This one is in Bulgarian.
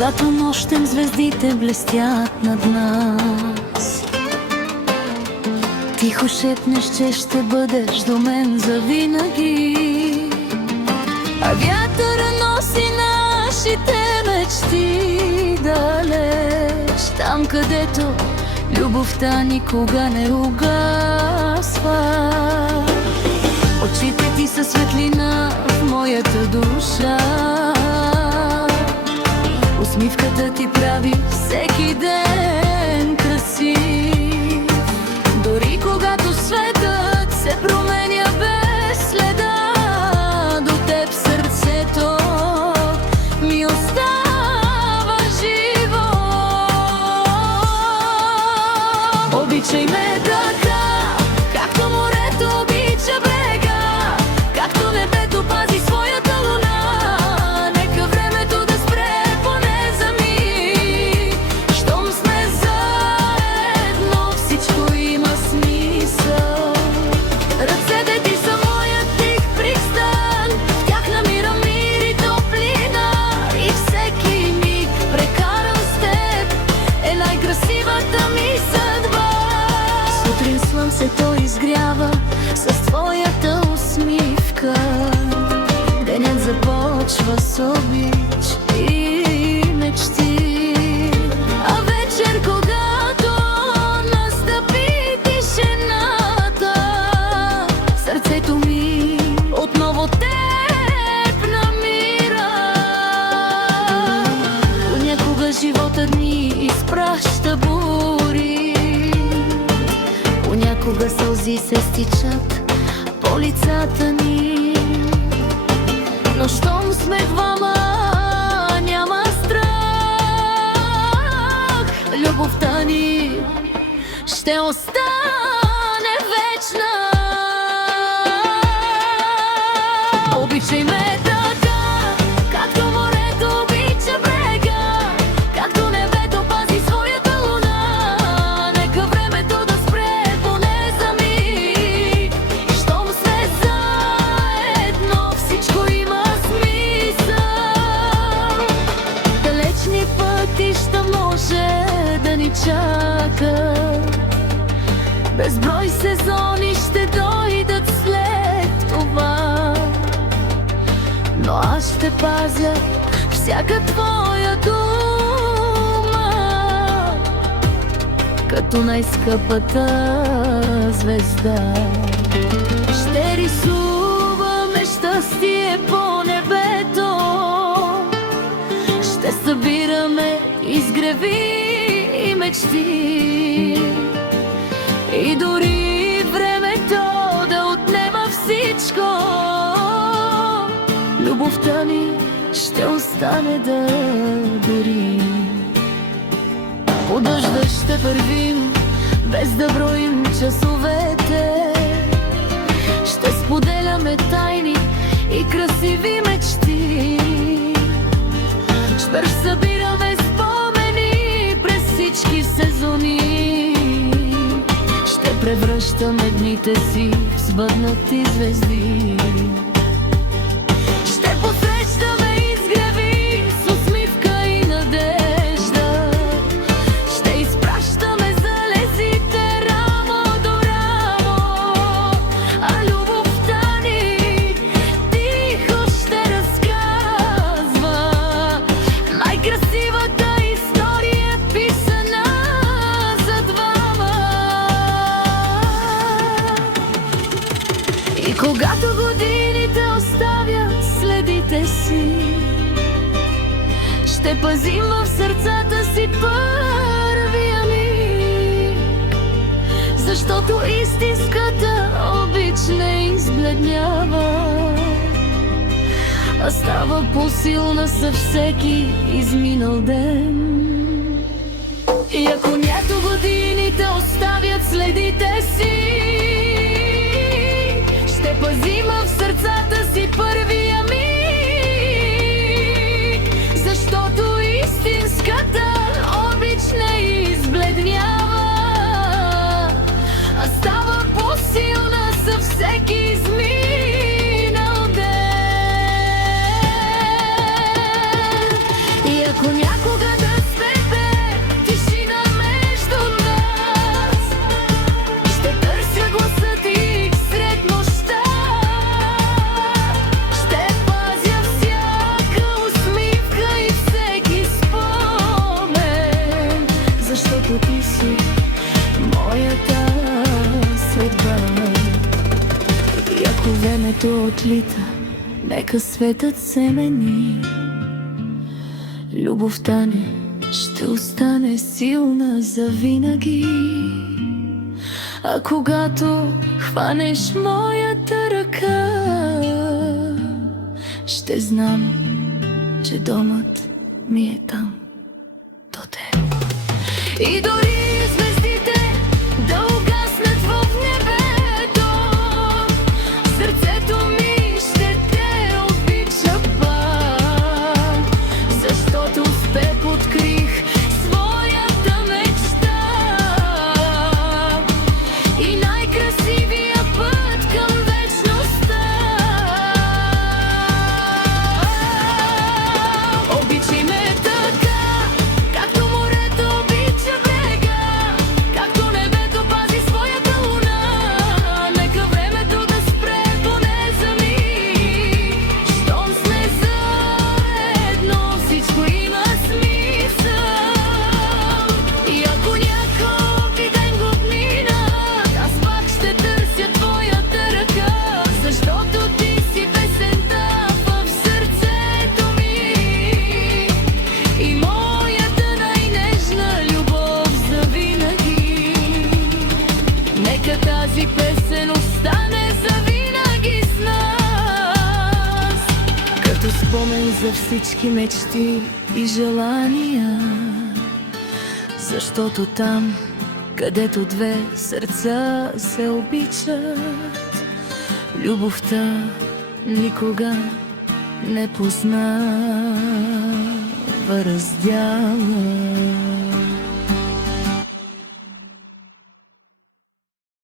когато нощем звездите блестят над нас. Тихо шепнеш, че ще бъдеш до мен завинаги, а вятъра носи нашите мечти далеч, там където любовта никога не угасва. Очите ти са светлина в моята душа, усмивката ти прави всеки ден красив. Дори когато светът се променя без следа, до теб сърцето ми остава живо. Обичай ме така, както морето обича брега, както небето пази своята луна. Нека времето да спре поне за миг, щом сме заедно, всичко има смисъл. Ръцете ти са моят тих пристан, в тях намирам мир и топлина, и всеки миг прекаран с теб е най-красивата ми съдба. Сутрин слънцето изгрява с твоята усмивка, денят започва с обич и мечти, а вечер, когато настъпи тишината, сърцето ми отново теб намира. Понякога животът ни изпраща бури, понякога сълзи се стичат по лицата ни, но щом сме двама, няма страх. Любовта ни ще остане вечна. Обичай ме така, както морето обича брега, както небето пази своята луна. Нека времето да спре поне за миг, щом сме заедно, всичко има смисъл. Далечни пътища може да ни чакат, безброй сезони ще дойдат след това, но аз ще пазя всяка твоя дума, като най-скъпата звезда. Ще рисуваме щастие по небето, ще събираме изгреви и мечти, и дори времето да отнема всичко, любовта ни ще остане да гори. По дъжда ще вървим, без да броим часовете, ще споделяме тайни и красиви мечти, ще събираме спомени през всички сезони, ще превръщаме дните си в сбъднати звезди. Ще посрещаме изгреви с усмивка и надежда, ще изпращаме залезите рамо до рамо, а любовта ни тихо ще разказва най-красивата история, писана за двама. И когато годините оставят следите си, ще пазим в сърцата си първия миг, защото истинската обич не избледнява, а става по-силна със всеки изминал ден. И ако някой годините оставят следите си, ще пазим в сърцата си първия миг, защото истинската обич не избледнява, а става по-силна със всеки изминал ден. И ако някога моята съдба. И ако времето отлита, нека светът се мени. Любовта ни ще остане силна завинаги. А когато хванеш моята ръка, ще знам, че домът ми е там до теб. И дори звездите да угаснат в небето, сърцето ми ще те обича пак, защото с теб открих своята мечта и най-красивия път към вечността. Обичай ме така, както морето обича брега, както небето пази своята луна. Нека времето да спре поне за миг. Щом сме заедно, всичко има смисъл. И ако някой ден го мина, аз пак ще търся твоята ръка, защото ти си песента в сърцето ми и моята най-нежна любов завинаги. Нека тази песен остане завинаги с нас, като спомен за всички мечти и желания. Защото там, където две сърца се обичат, любовта никога не познава раздяла.